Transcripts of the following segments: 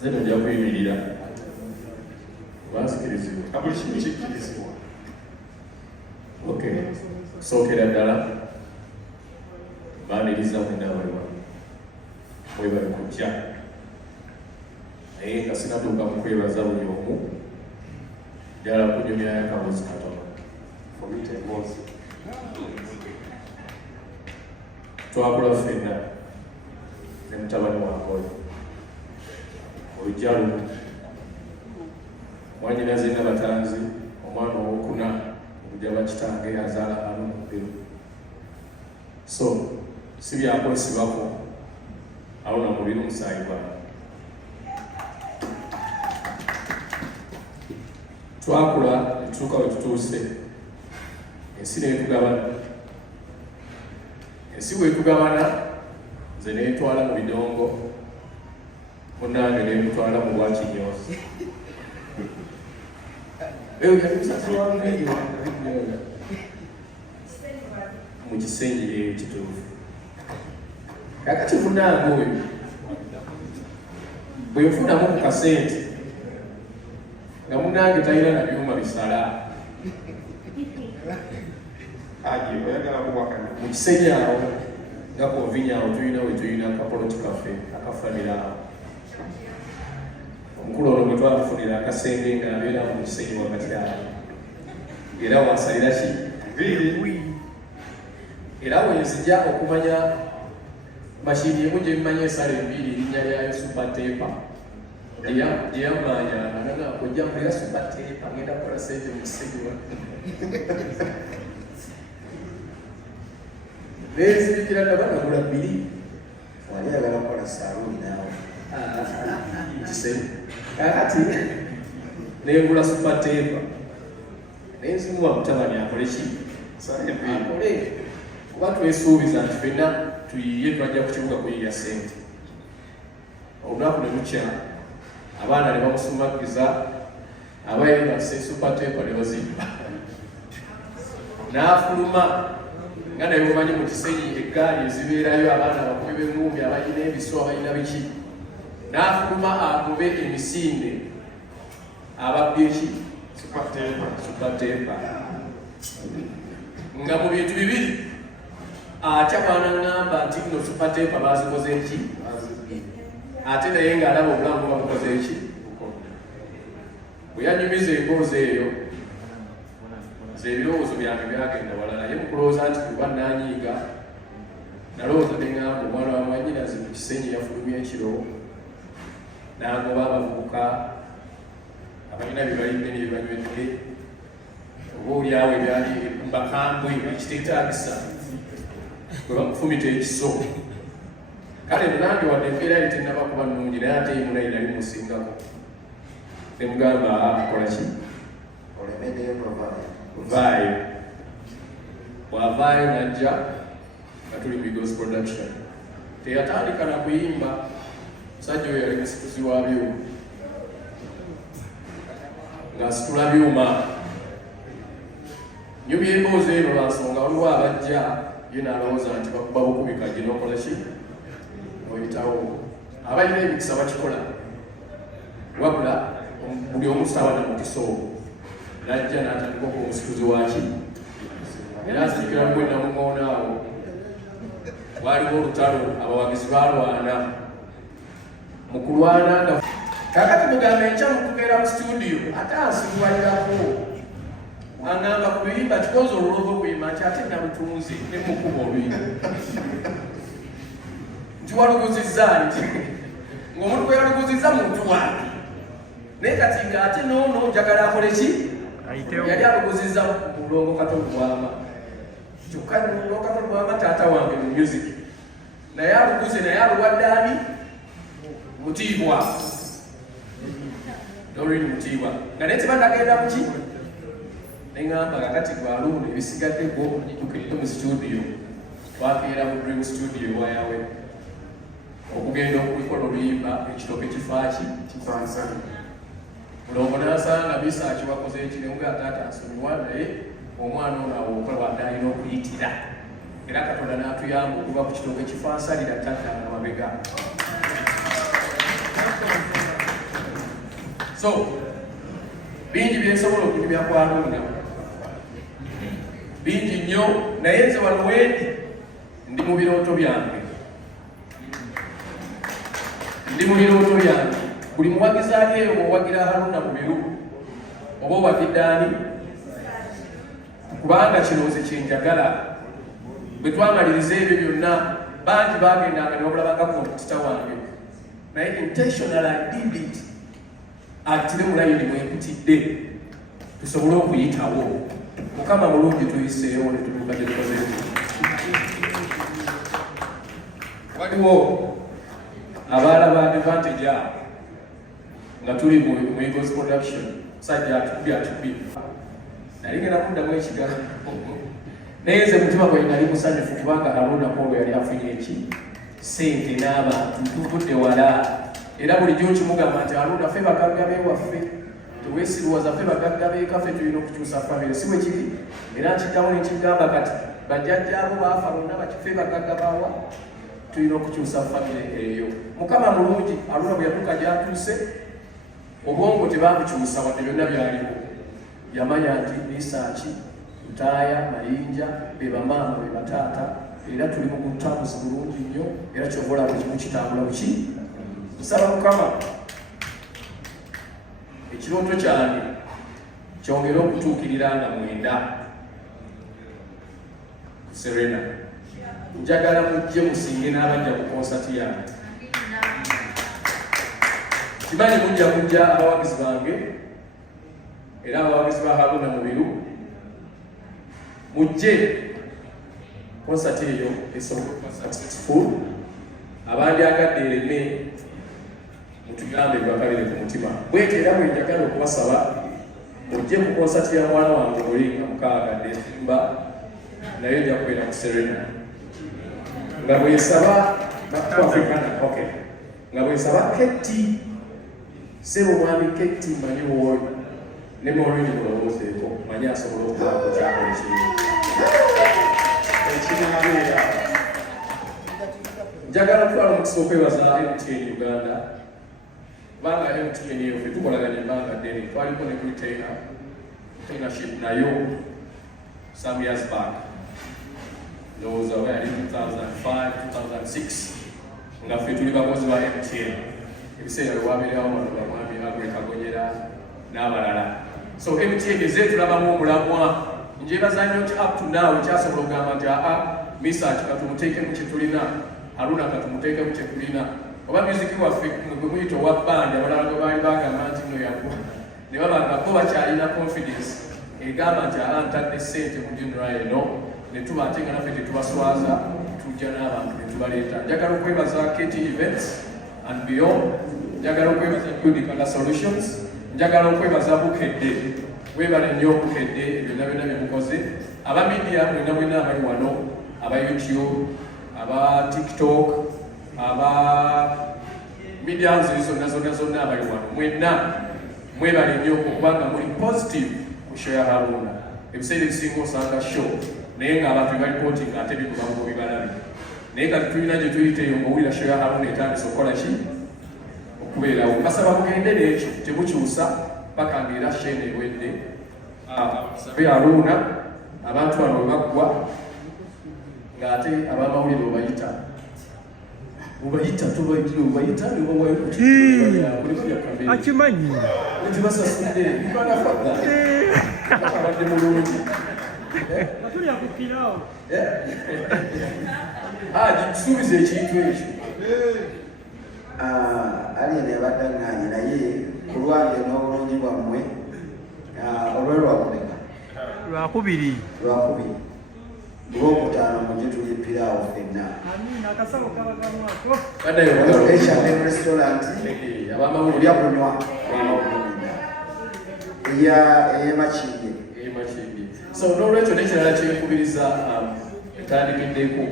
Zeno nja kuyimirira baasikirizibwa buli kimu kikkirizibwa. Okay, sookera ddala baaniriza mwena abali wano mwebali kujja naye nga sinatuuka mu kwebaza buli omu ddala kunyumyayo akaboozi katono Fomite emboozi. twakula ffenna ne mutabani wange oluggya lumu mwanyinaze n'abatanzi omwana owokuna okujja bakitange azaala alumubiru so si byakwesibako awo namubiri omusaayi gwange twakula netutuuka we tutuuse ensi netugabana ensi bwetugabana nze netwala mu bidongo munange nemutwala mu bwakinyozi mu kisenyi ekituufu kakati munange oyo bwenfunamu ku kasente nga munange talina na byuma bisala Oyagala kuwakanya. mu kisenyi awo nga konvinya awo tulina we tulina akapoloti kaffe akafanira awo omukulu olwo bwe twamufunira akasenge nga abeera mu kisenyi wakati awo era wasalira ki era wenzija okumanya mashini emu gye mmanya esala enviiri erinnya lyayo supatepa gye yamanya ananakojja mulera supatepa ngenda kukola sente mu kisenyi nezibikira nabanagula bbiri wali ayagala kukola saaluni naawe kisemu kakati nengula supatepa nenzimuwa mutabani akole ki akole kuba twesuubiza nti fenna tuyiye twajja ku kibuga kuyiya sente olunaku ne lukya abaana ne bamusumagiza abaire basse supatepa ne bazimba n'afuluma nga naye omanyi mu kisenyi eggaali ezibeerayo abaana abakubi b'engumbi abalina ebiso abalina biki n'afuluma agube emisinde ababbye ki supatepa nga mu bintu bibiri atya bwanaŋŋamba nti no supatepa bazikoze eki ate naye ng'alaba obulamu babukoze eki bwe yanyumiza emboozi eyo ebirowoozo byange byagenda wala naye mukulowooza nti kuba nanyiiga nalowooza neŋŋamba omwana wa mwanyinazi mu kisenyi yafulumya ekiro n'agoba abavubuka abalina bye balimbe ne bye banywedde oba oliawo ebyali mbakambwe ekiteetaagisa bwe bamufumita ekiso kale nange wadde embeera yali tennaba kuba nnungi naye ate emulayi nali musingako ne mugamba akola ki Olemeddeyo vaayo bwavaayo najja nga tuli mu Eagles production teyatandika na kuyimba musajja oyo yali musituzi wa byuma ng'asitula byuma nyumya emboozi eno lwansonga waliwo abajja ye n'alowooza nti bakuba bukubika gye n'okola ki oyitawo abalina emikisa bakikola wabula buli omu tutawana mukisa ogwo najja n'atandika okuba omusituzi waki era azirikira lugwe namuŋoona awo waliwo olutalo abawagizi balwana mu kulwana nga kakati mugamba enkya mutubeera mu studio ate ansibuwalirako aŋŋamba ku luyimba kikozi olulova okuyimba nti ate nalutunzi ne mukuba oluyimba nti waluguzizza nti ng'omuntu gwe yaluguzizza muntu wange naye kati nga ate noono njagala akole ki yali aluguzizza mulongo Katolu Bwama kyokka mulongo Katolu Bwama taata wange mu music naye aluguze naye aluwadde ani Mutiibwa Doreen Mutiibwa nga naye tebandagenda muki neŋŋamba kakati gwaluuno ebisigadde gwo onyijjukidde mu studio twakeera mu Dream studio ewayawe okugenda okulikola oluyimba ekitoke kifaaki kifansani mulongo n'asanga bisaaki wakoze ekirunga taata nsonyiwa naye omwana ono awokola wadde alina okuyitira era Katonda n'atuyamba okuva ku kitooke kifansalira taata amabega So bingi byensobola okunyumya ku Haruna, bingi nnyo, naye nze wano wendi ndi mu birooto byange, buli muwagizi ali eyo bw'owagira Haruna mu biru oba owagidde ani, kubanga kirowoozo kye njagala. Bwe twamaliriza ebyo byonna bangi bagendanga ne babulabanga kompetita wange, naye intentional I did it atire mu layini mwempitidde tusobole okuyitawo. Mukama mulungi tuyiseewo ne tutuuka gye tukoze. Waliwo abaala ba advantage awo nga tuli mu Eagles production, sajja atubi nali ngenda kuddamu ekigambo naye nze mutima gwe nali musanyufu kubanga Haruna Polo yali afunye eki sente n'abantu tuvudde wala, era bulijjo nkimugamba nti Haruna ffe bagagga beewaffe teweesirwaza, ffe bagagga beekaffe tulina okukyusa famire, si bwe kiri. Era nkiddamu nekigamba kati bajjajjaabo baafa bonna bakiffe bagagga baawa, tulina okukyusa famire eyo. Mukama mulungi, Haruna bwe yatuuka gy'atuuse obwongo tebabukyusa wadde byonna byaliwo. Yamanya nti Isaaki, Mutaaya, Mayinja be bamaama be bataata, era tuli mu kutambuza bulungi nnyo, era kyobola buli kimu kitambula buki. Nsaba Mukama ekirooto kyange kyongere okutuukirira nga 9 ku Serena. Njagala mujje musinge n'abajja ku konsati yange. Kimanyi mujja kujja abawagizi bange era abawagizi ba Haruna mu biru, mujje konsati eyo esobola successful. Abandyagadde ereme mutugambe gwakabire ku mutima. Bwete era bwe njagala okubasaba mujje ku konsati ya mwana wange Olinga Mukaaga Desimba, naye nja kubeera ku Serena. Nga bwesaba nga bwesaba Ketti sebo mwami Ketti manyi woyo ne Maureen mulowoozeeko manyi asobola okuba ku kyalo ekirimabeera. Njagala twala omukisa okwebaza MTN Uganda kubanga MTN eyo ffe tukolaganya ebbanga ddene, twaliko ne retainership nayo some years back. Ndowooza oba yali 2005-2006 nga ffe tuli bakozi ba MTN, ebiseera lwabeerawo wano bamwami Agre Kagonyera n'abalala. So MTN ezeetulabamu omulamwa. Njebaza nnyo nti up to now ekyasobola okugamba nti Isaaki katumuteekemu kye tulina, Haruna katumuteekemu kye tulina, oba musiki waffe gwe muyita owa bandi abalala gwe baali bagamba nti nno yagwa ne babanga bo bakyalina confidence egamba nti ntadde ssente mu general eno ne tuba ate nga naffe tetubaswaza, tujja n'abantu ne tubaleeta. Njagala okwebaza KT Events and Beyond, njagala okwebaza Good Color Solutions, njagala okwebaza Bukedde. Webale nnyo Bukedde byonna byonna bye mukoze. Aba media mwena mwena abali wano, aba YouTube, aba TikTok, aba media houses zonna abali wano, mwenna mwebale nnyo okubanga muli positive ku show ya Haruna. Ebiseera ebisinga osanga show naye ng'abantu bebalipoti nga ate bikubamu mu bibalabi. Naye kati tulina gye tuyita eyo ng'owulira show ya Haruna etandise okukola ki? Okubeerawo. Mbasaba mugende n'ekyo temukyusa paka ng'era shene ewedde. Sabe Haruna abantu bano we baggwa ng'ate abamawulire obayita tubayita akimanyi tibasasudde bibanafaga abadde mulungi kitusuubiza ekintu ekyo. Aliyene abadde aŋŋaanye naye ku lwange n'obulungi bwammwe olwe lwakuleka lwakubiri Lwokutaano mujje tulye piraawo ffenna. Akasabo kabagamwako restaurant olya kunywa ey'Emakindi. So n'olwekyo n'ekirala kyekubiriza etandikiddeku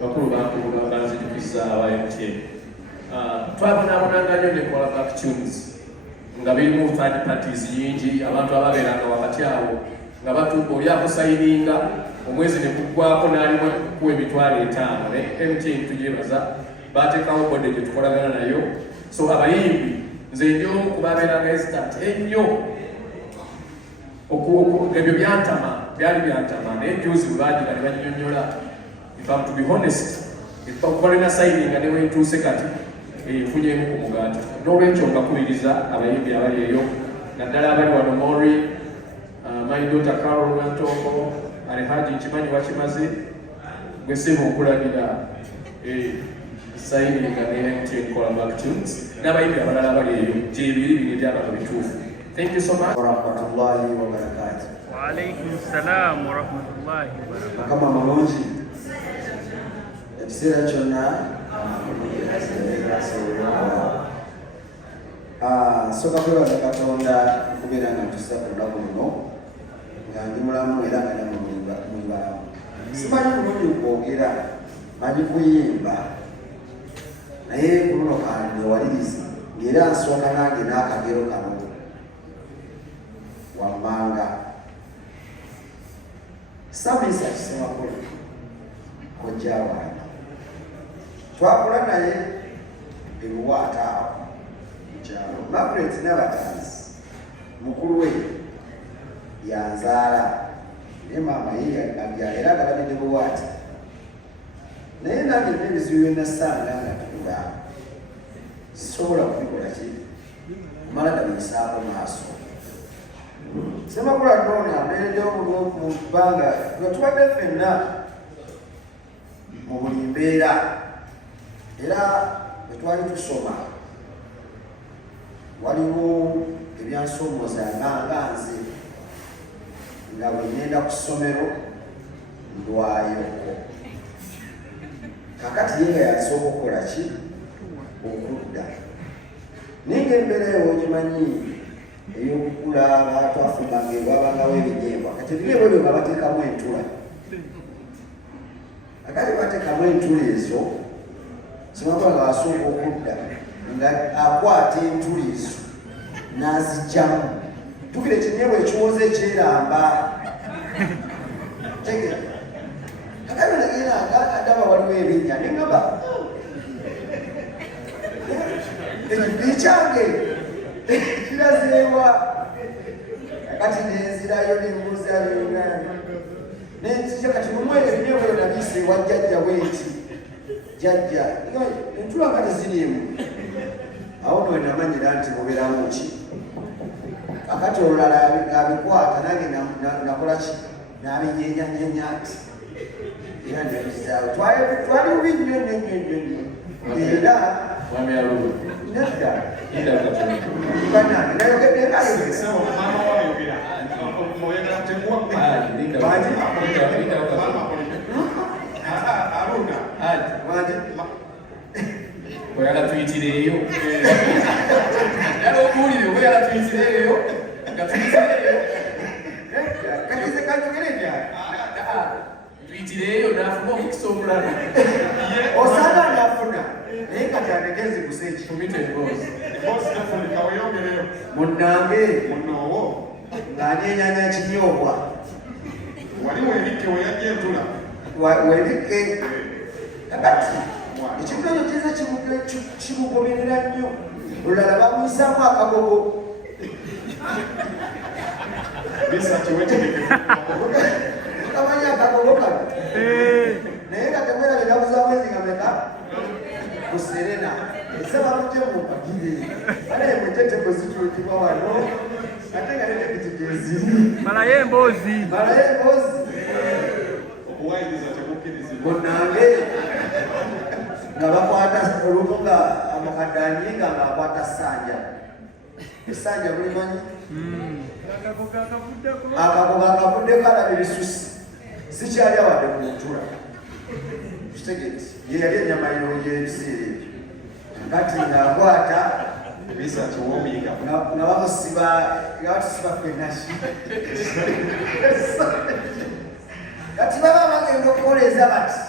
bakulu bankulu banzijukiza aba MTN. Twabonaabonanga nnyo ne callback tunes nga birimu third parties nyingi, abantu ababeeranga wakati awo nga batuuka oli akusayininga omwezi ne kuggwako n'alimu kuwa emitwalo 5. Ne MTN tugyebaza bateekawo bode gye tukolagana nayo So abayimbi nze ndyomu kubabeera hesitant ennyo ebyo byali byantama naye juzi bwe bagira ne bannyonnyola if I'm to be honest okukolera signing nga newentuuse kati nfunyemu ku mugaati n'olwekyo mbakubiriza abayimbi abali eyo naddala abali wano Mori my daughter Carol Nantoko Alhaji Nkimanyi Wakimaze gwe sebo okulagira signing nga ne MTN Collab Tunes n'abayimbi abalala abali eyo gyebiri bino ebyabano bituufu. Thank you so much. Warahmatullahi wabarakatuh. Wa alaikum salam wa rahmatullahi wa barakatuh. Kama malungi ekiseera kyonna soka kwebaza Katonda okubeera nga ntusa ku lunaku luno nga ndi mulamu era nga mubalamu. Simanyi bulungi okwogera, manyi kuyimba naye ku luno kandewalirizi ng'era nsooka nange n'akagero kano wammanga Samisa Kisemakula kojja wange twakula naye eruwaata awo mukyalo Margaret Nabatanzi mukulu we yanzaala naye maama ye abyala era agalabidde buwaati naye nange n'ebizibu byonnasanga nga tukula sisobola kubikola ki kumala dabiyisaako maaso. Semakula Dona abeereddewo mu bbanga nga tubadde ffenna mu buli mbeera era bwe twali tusoma waliwo ebyansoomooza nga nze nga bwe ngenda ku ssomero ndwayoko kakati ye nga yasooka okukola ki okudda naye ng'embeera eyo ogimanyi ey'okukula batwafumanga ewabangawo ebinyebwa kati ebinyebwa ebyo nga bateekamu entula akati bateekamu entula ezo Semakula nga wasooka okudda nga akwata entula ezo n'azigyamu tukira ekinyebwa ekiwoza ekyeramba tegera akati nagenda adaba waliwo ebinnya neŋŋamba ekibi kyange kirazeewa kati nenzirayo nembuuza byonna nenzija kati lumwe ebinyebwa byo nabise wa jjajja bweti jjajja entula nga teziriimu awo nwe namanyira nti mubeeramu ki akati olulala abikwata nange nakola ki n'abinyenyanyenya ati era nebizaawo twali bubi nnyo nnyo nnyo nnyo era nedda banange nayogedde oyala tuyitireeyo yala omuwulire oba yala tuyitireeyo nga tuyitireeyo katize kanyogere byali tuyitireeyo nafuna omukisa omulala osanga nafuna naye kati ategezi kuseeki munnange ng'anyenyanya kinyobwa werikke kakati ekintu ekyo kiza kimugoberera nnyo olulala bamuyisaamu akagogo kamanyi akagogo kano naye nga temwera binabuza mwezi nga meka kuserena esabalute mupagire alaye mweteteko zituukibwa wano ate nga netekitiko eziri malayo emboozi munnange nga bakwata olumu nga amakaddanyi nga akwata ssanja essanja mulimanyi akagogo akavuddeko alaba ebisusi sikyali awadde ku ntula kitegeti ye yali ennyama y'ebiseera ebyo kati ng'akwata nga bamusiba fenaki kati baba bagenda okukoleza bati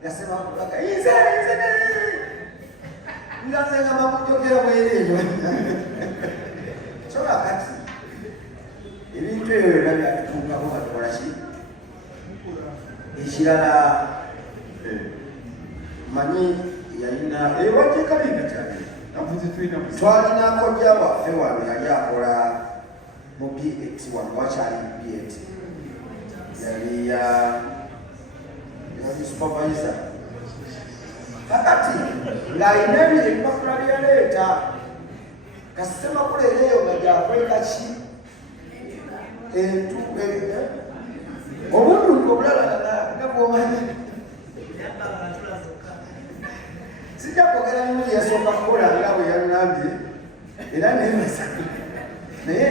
Semakula ize nga nze nga bamujogera bwereeyo so kakati ebintu ebyo byonna byatutuukako nga tukola ki ekirala manyi yalina ewajje kalinga cyane twalina kojja waffe wano yali akola mu B8 wano wakyali B8 yali supervisor kakati ng'ayina ebipapula byaleeta kasemakuleereeyo nga gyakweka ki obuntu obulala nga bwomanyi sijja kwogera nyuzi yasooka kukola nga bwe yangambye era neemasa naye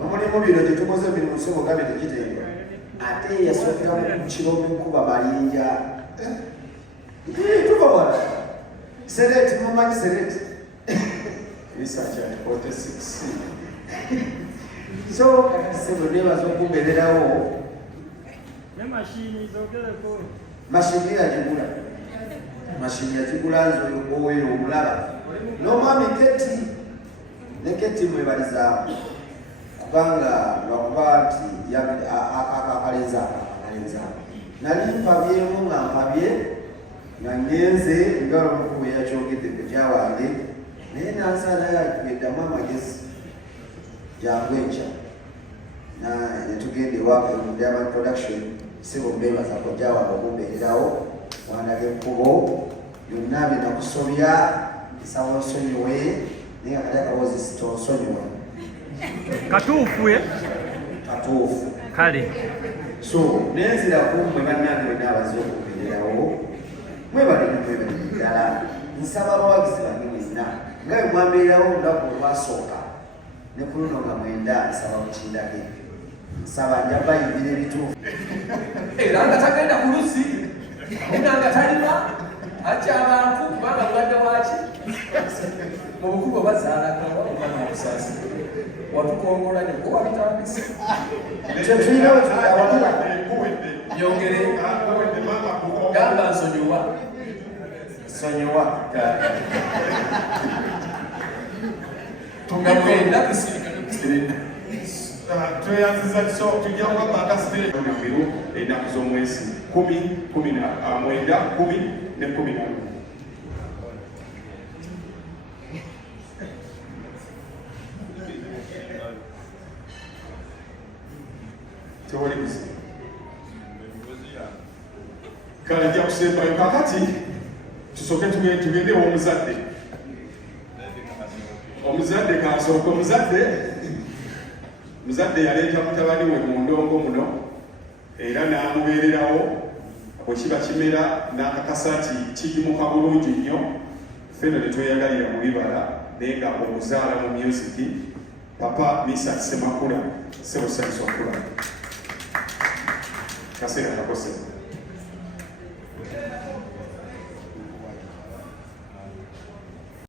omulimu bino gyetukoze emirimu sobogabe tekitendwa ate yasookera mu kiro mukuba mayinja tuva wala sereti mumanyi sereti research at 46 so sebo nebaza okumbererawo mashini yagigula nze oyo omulaba n'omwami keti ne keti mwebalizaamu kubanga lwakuba nti akalenza nali mpabyemu nga mpabye nga ngenze ngalo omukubu yakyogedde kujja wange naye nansalaeddamu amagezi jangu enkya netugenda ewaka mu Diamond Production sibo mbebaza kujja wange okumbeererawo wandaga ekkubo byonna byenakusobya nsaba onsonyiwe naye nga kali akawozi tonsonyiwe katuufu kale so nenzira kummwe bannange bwenaabaze okumbeererawo mwebale ddala nsaba abawagizi bange mwenna nga bwe mwambeerawo olunaku olwasooka ne ku luno nga mwenda nsaba mukindage nsaba nja bayingira ebituufu era nga tagenda ku lusi era nga talina akyabantu kubanga bulwadde bwaki mu bukubo bazaalagawaomwana obusaasi watukongola nekuba bitambisa yongere gamba nsonyiwa tungamwenda kusirika tweyanziza kiso tujja kwamba akasitire nambiro ennaku z'omwezi 10, 9, 10 ne 11. Tewali kusiba kale nja kusembayo kakati tusooke tugende omuzadde kasooka muzadde yaleeta mutabani we mu ndongo muno era n'amubeererawo bwe kiba kimera n'akakasa nti kigimuka bulungi nnyo ffenno ne tweyagalira mu bibala naye nga omuzaala mu musiki papa Misa Semakula Sebosanyisa Okula kaseera kakose